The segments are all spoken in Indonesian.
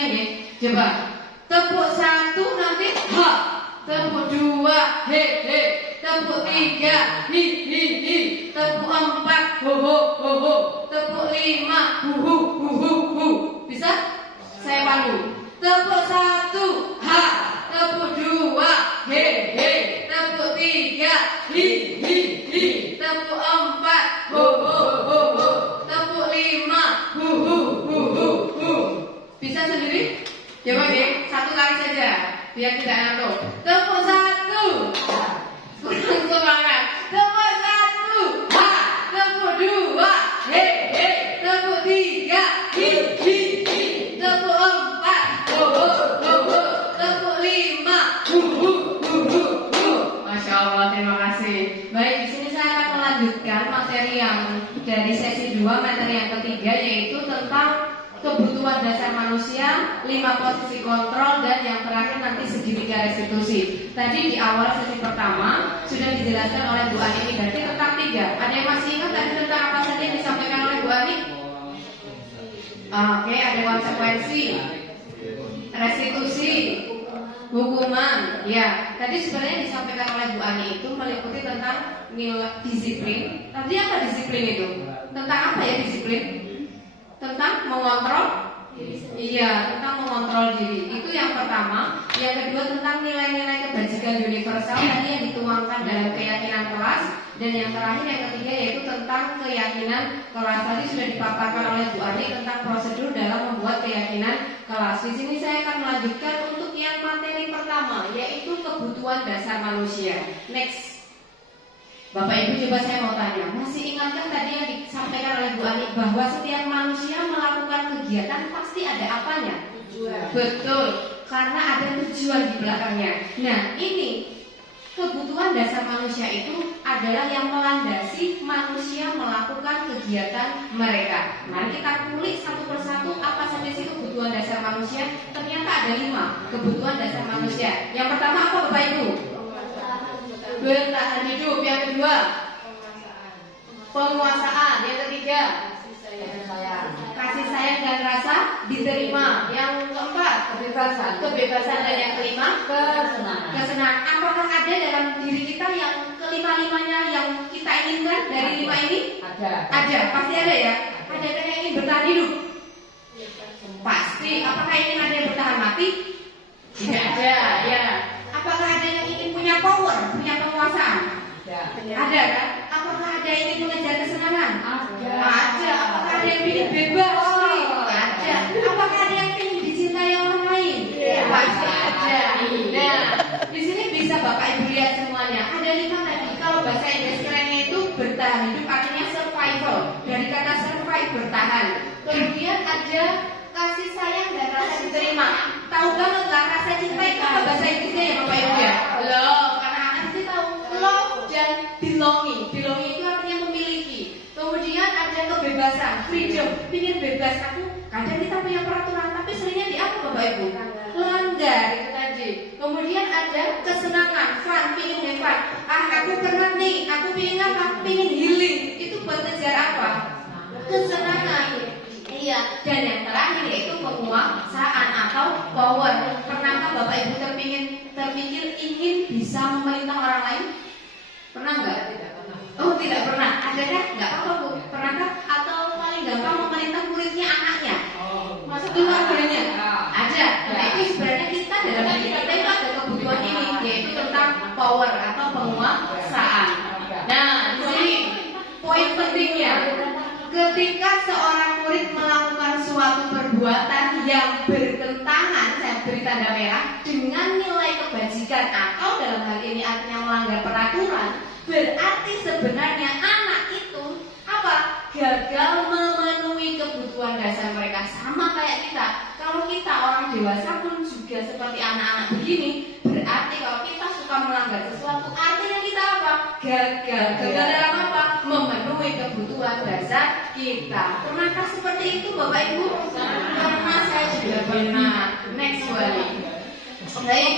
semuanya nih. Coba tepuk 1 nanti ha, tepuk 2 he he, tepuk 3 hi hi hi, tepuk 4 ho ho ho ho, tepuk 5 hu hu hu hu hu. Bisa? Saya pandu. Tepuk 1 ha, tepuk 2 he he, tepuk 3 hi hi hi, tepuk 4 ho ho ho ho, tepuk 5 hu hu hu hu hu. Bisa sendiri? Coba deh, 1 kali saja biar tidak ngantuk. Tepuk 1 kurang semangat. Tepuk 1 ha, tepuk 2 he he, tepuk 3 hi hi hi, tepuk 4 ho ho ho ho, tepuk 5 hu hu hu hu hu. Masya Allah, terima kasih. Baik, di sini saya akan melanjutkan materi yang dari sesi 2, materi yang ketiga, yaitu tentang kebutuhan dasar manusia, 5 posisi kontrol, dan yang terakhir nanti segitiga restitusi. Tadi di awal sesi pertama sudah dijelaskan oleh Bu Ani, berarti tentang 3. Ada yang masih ingat tadi tentang apa saja yang disampaikan oleh Bu Ani? Oke, ada konsekuensi, restitusi, hukuman. Ya, tadi sebenarnya disampaikan oleh Bu Ani itu meliputi tentang nilai disiplin. Tadi apa disiplin itu? Tentang apa ya disiplin? Tentang mengontrol. Iya, tentang mengontrol diri. Itu yang pertama. Yang kedua tentang nilai-nilai kebajikan universal tadi yang dituangkan dalam keyakinan kelas. Dan yang terakhir yang ketiga yaitu tentang keyakinan kelas. Tadi sudah dipaparkan oleh Bu Ani tentang prosedur dalam membuat keyakinan kelas. Di sini saya akan melanjutkan untuk yang materi pertama, yaitu kebutuhan dasar manusia. Next. Bapak Ibu, coba saya mau tanya, masih ingatkah tadi yang disampaikan oleh Bu Ani bahwa setiap manusia melakukan kegiatan pasti ada apanya? Tujuan. Betul, karena ada tujuan di belakangnya. Nah, ini kebutuhan dasar manusia itu adalah yang melandasi manusia melakukan kegiatan mereka. Mari kita kulik satu persatu apa saja sih kebutuhan dasar manusia. Ternyata ada 5 kebutuhan dasar manusia. Yang pertama apa Bapak Ibu? Bertahan hidup. Yang kedua, penguasaan. Yang ketiga, kasih sayang dan rasa diterima. Yang keempat, kebebasan. Dan yang kelima, kesenangan. Apakah ada dalam diri kita yang kelima-limanya yang kita inginkan dari 5 ini? Ada, pasti ada ya. Ada yang ingin bertahan hidup? Pasti. Apakah ingin ada yang bertahan mati? Tidak ada, ya. Apakah ada yang ingin punya power, punya penguasaan? Ada kan? Apakah ada yang ingin mengejar kesenangan? Ada. Apakah ada yang ingin bebas? Ada. Apakah ada yang ingin dicintai orang lain? Pasti ada. Nah, di sini bisa Bapak Ibu lihat semuanya. Ada 5 tadi. Kalau bahasa Inggris kerennya itu bertahan hidup artinya survival. Dari kata survive, bertahan. Kemudian ada kasih sayang dan rasa diterima. Tahu banget lah rasa cinta itu apa bahasa Inggrisnya ya Bapak Ibu ya? Love, karena anak sih tahu love dan belonging. Belonging itu artinya memiliki. Kemudian ada kebebasan, freedom, pingin bebas. Kadang kita punya peraturan, tapi seringnya di apa Bapak Ibu? Langgar itu tadi. Kemudian ada kesenangan, fun, pingin have fun. Aku penat nih, aku pingin apa? Pingin healing. Itu buat ngejar apa? Kesenangan. Iya, dan yang terakhir yaitu penguasaan atau power. Pernahkah Bapak Ibu terpikir ingin bisa memerintah orang lain? Pernah nggak? Oh, tidak pernah. Adakah? Nggak apa-apa Bu. Pernahkah? Atau paling gampang memerintah muridnya anaknya? Masuk keluar muridnya? Ada. Nah, itu sebenarnya kita dalam diri kita itu ada kebutuhan ini, yaitu tentang power atau penguasaan. Nah, di sini poin pentingnya. Ketika seorang murid melakukan suatu perbuatan yang bertentangan, saya beri tanda merah, dengan nilai kebajikan atau dalam hal ini artinya melanggar peraturan, berarti sebenarnya anak itu apa? Gagal memenuhi kebutuhan dasar mereka. Sama kayak kita. Kalau kita orang dewasa pun juga seperti anak-anak begini, berarti kalau kita suka melanggar sesuatu, artinya kita apa? Gagal. Gagal dalam apa? Memenuhi kebutuhan dasar kita. Pernahkah seperti itu Bapak Ibu? Pernah, saya juga pernah. Next one. Baik.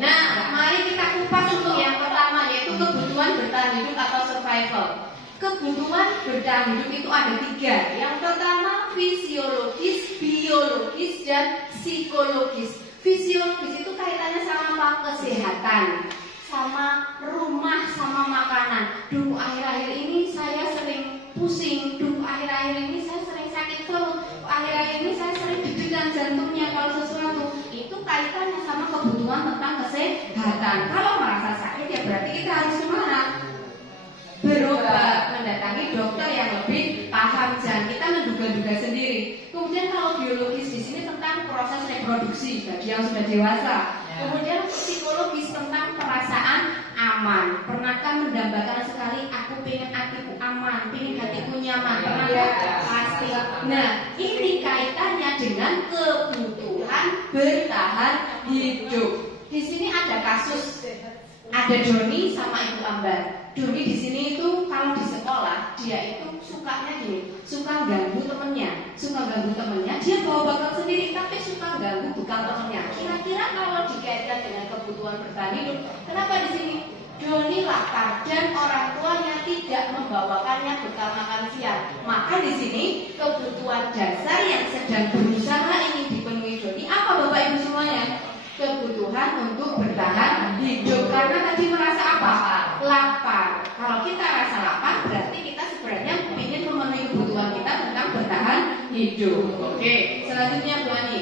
Nah, mari kita kupas untuk yang pertama, yaitu kebutuhan bertahan hidup atau survival. Kebutuhan bertahan hidup itu ada 3. Yang pertama fisiologis, biologis, dan psikologis. Fisiologis itu kaitannya sama apa? Kesehatan, sama rumah, sama makanan. Dulu akhir-akhir ini saya sering pusing, dulu akhir-akhir ini saya sering sakit perut, akhir-akhir ini saya sering deg-degan jantungnya kalau sesuatu. Itu kaitannya sama kebutuhan tentang kesehatan. Kalau merasa sakit ya berarti kita harus kemana? Berobat, mendatangi dokter yang lebih paham, jangan kita menduga-duga sendiri. Kemudian kalau biologis di sini tentang proses reproduksi bagi yang sudah dewasa. Kemudian psikologis tentang perasaan aman. Pernahkah mendambakan sekali aku pengen hatiku aman, pengen hatiku nyaman? Pernahkah? Pasti. Nah, ini kaitannya dengan kebutuhan bertahan hidup. Di sini ada kasus, ada Doni sama Ibu Ambar. Doni di sini itu kalau di sekolah dia itu sukanya gini, suka ganggu temennya, dia bawa bakal sendiri tapi suka ganggu bekal temennya. Kira-kira kalau dikaitkan dengan kebutuhan bertahan hidup, kenapa di sini Doni lapar dan orang tuanya tidak membawakannya bekal makan siang? Maka di sini kebutuhan dasar yang sedang berusaha ingin dipenuhi Doni apa Bapak Ibu semuanya? Kebutuhan untuk bertahan hidup. Karena tadi merasa apa? Lapar. Kalau kita rasa lapar berarti kita sebenarnya ingin memenuhi kebutuhan kita tentang bertahan hidup. Oke, selanjutnya Bu Ani.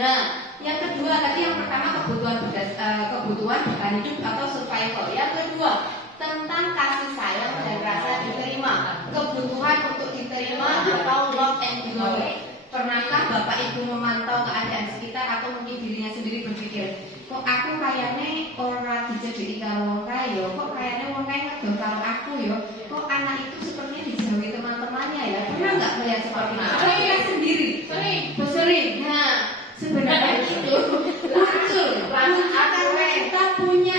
Nah, yang kedua tadi yang pertama kebutuhan bertahan hidup atau survival. Yang kedua tentang kasih sayang dan rasa diterima. Kebutuhan untuk diterima atau love and belonging. Pernahkah Bapak Ibu memantau keadaan sekitar atau mungkin dirinya sendiri berpikir, kok aku kayaknya orang dijadiin karo wong kae yo, kok kayaknya wong kae ngedol karo aku yo, kok anak itu sepertinya dijauhi teman-temannya ya? Pernah nggak melihat seperti itu? Saya sendiri sering. Nah, sebenarnya itu muncul karena kita punya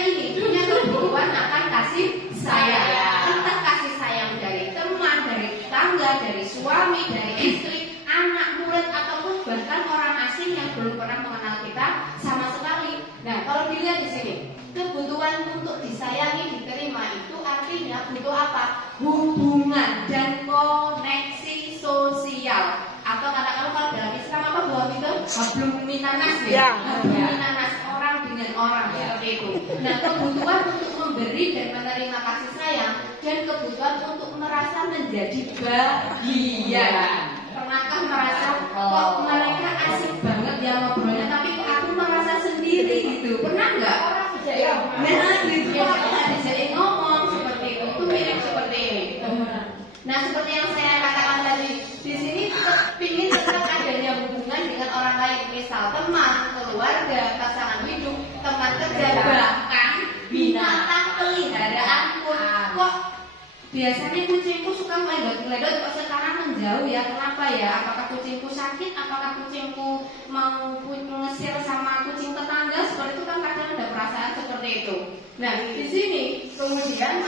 kebutuhan akan kasih sayang. Entah kasih sayang dari teman, dari tetangga, dari suami, dari istri, anak, murid, ataupun bahkan orang asing yang belum pernah mengenal kita sama sekali. Nah, kalau dilihat di sini, kebutuhan untuk disayangi, diterima itu artinya butuh apa? Hubungan dan koneksi sosial. Atau katakanlah kalau dalam Islam apa buah itu? Hablum minanas ya. Hablum minanas, orang dengan orang seperti itu. Nah, kebutuhan untuk memberi dan menerima kasih sayang dan kebutuhan untuk merasa menjadi bagian. Pernahkah merasa kok mereka asik banget ya ngobrolnya, tapi kok aku merasa sendiri gitu? Pernah nggak? Nah, gitu kok aku nggak dijain ngomong seperti itu mirip seperti ini. Nah, seperti yang saya katakan tadi, di sini ingin tetap adanya hubungan dengan orang lain, misal teman, keluarga, pasangan hidup, teman kerja, bahkan binatang peliharaan pun. Kok biasanya kucingku suka meledot-meledot, kok sekarang menjauh ya? Kenapa ya? Apakah kucingku sakit? Apakah kucingku mau ngesir sama kucing tetangga? Seperti itu kan kadang ada perasaan seperti itu. Nah, di sini kemudian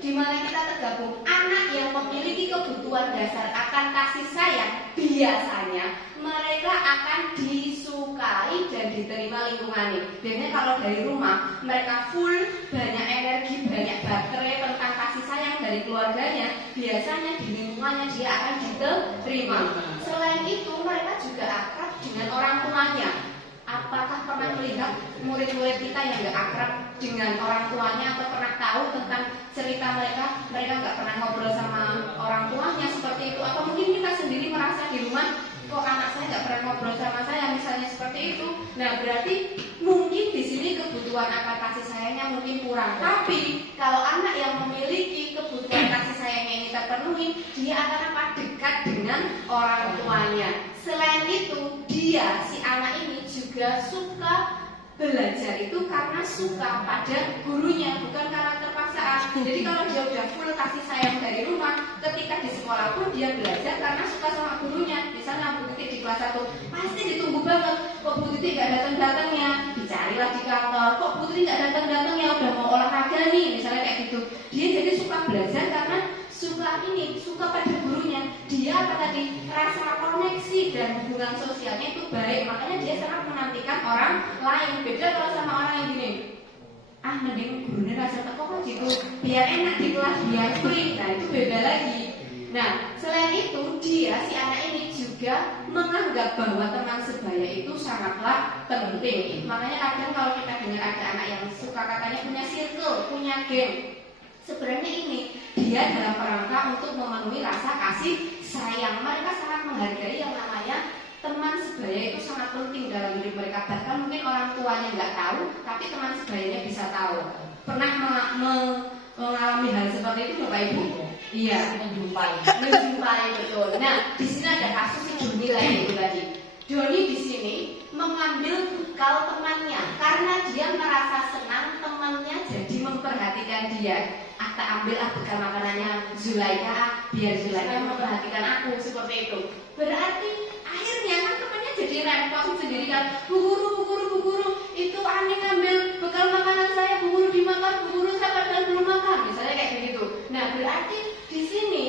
di mana kita tergabung anak yang memiliki kebutuhan dasar akan kasih sayang, biasanya mereka akan disukai dan diterima lingkungannya. Biasanya kalau dari rumah mereka full banyak energi, banyak baterai tentang kasih sayang dari keluarganya, biasanya di lingkungannya dia akan diterima. Selain itu mereka juga akrab dengan orang tuanya. Apakah pernah melihat murid-murid kita yang gak akrab dengan orang tuanya atau pernah tahu tentang cerita mereka gak pernah ngobrol sama orang tuanya seperti itu? Atau mungkin kita sendiri merasa di rumah, kok anak saya gak pernah ngobrol sama saya, misalnya seperti itu. Nah, berarti mungkin di sini kebutuhan akan kasih sayangnya mungkin kurang. Tapi kalau anak yang memiliki kebutuhan kasih sayangnya ini terpenuhi, dia akan apa? Dekat dengan orang tuanya. Selain itu, dia si anak ini juga suka belajar itu karena suka pada gurunya, bukan karena terpaksaan. Jadi kalau dia udah full kasih sayang dari rumah, ketika di sekolah pun dia belajar karena suka sama gurunya. Misalnya Bu Titik di kelas 1 pasti ditunggu banget, kok Bu Titik gak datang-datangnya, dicarilah di kantor, kok Bu Titik gak datang-datangnya, udah mau olahraga nih, misalnya kayak gitu. Dia jadi suka belajar karena suka pada gurunya. Dia apa tadi? Rasa koneksi dan hubungan sosialnya itu baik, makanya dia sangat menantikan orang lain. Beda kalau sama orang yang gini, mending gurunya rasa teko kok situ biar enak di kelas, biar free. Nah itu beda lagi. Nah selain itu dia si anak ini juga menganggap bahwa teman sebaya itu sangatlah penting. Makanya kadang kalau kita dengar ada anak yang suka katanya punya circle, punya geng, sebenarnya ini dia dalam kerangka untuk memenuhi rasa kasih sayang. Mereka sangat menghargai yang namanya teman sebaya itu sangat penting dalam hidup mereka. Bahkan mungkin orang tuanya nggak tahu, tapi teman sebayanya bisa tahu. Pernah mengalami hal seperti itu Bapak Ibu? Iya, menjumpai betul. Nah, di sini ada kasus si Doni lagi itu tadi. Doni di sini mengambil bekal temannya karena dia merasa senang temannya jadi memperhatikan dia. Tak ambil bekal makanannya Zulaika, biar Zulaika memperhatikan aku, seperti itu. Berarti akhirnya kan temannya jadi repot sendiri kan. Bu guru, itu aneh ngambil bekal makanan saya, bu guru dimakan, bu guru saya padahal belum makan, misalnya kayak begitu. Nah berarti di sini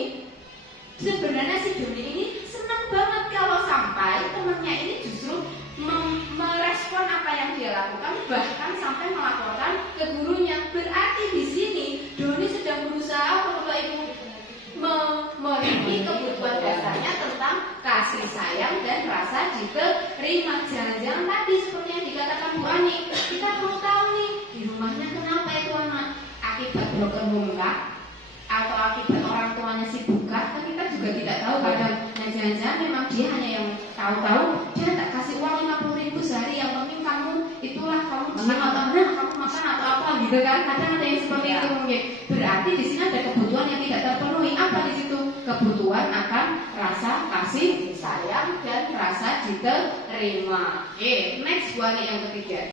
sebenarnya si Doni ini senang banget kalau sampai temannya ini justru merespon apa yang dia lakukan, bahkan sampai melaporkan ke gurunya. Berarti di sini Doni sedang berusaha Bapak Ibu memenuhi kebutuhan dasarnya tentang kasih sayang dan rasa diterima. Jangan-jangan tadi seperti yang dikatakan Bu Ani, kita perlu tahu nih di rumahnya kenapa itu anak, akibat broken home kah? Atau akibat orang tuanya sibuk kah? Kan kita juga tidak tahu kadang. Nah jangan-jangan memang dia hanya yang tahu-tahu dia tak kasih uang 50.000 sehari, yang penting kamu itulah kamu kamu makan atau apa gitu kan. Kadang ada yang seperti itu mungkin. Berarti di sini ada kebutuhan yang tidak terpenuhi. Apa di situ? Kebutuhan akan rasa kasih sayang dan rasa diterima. Oke, next buat yang ketiga.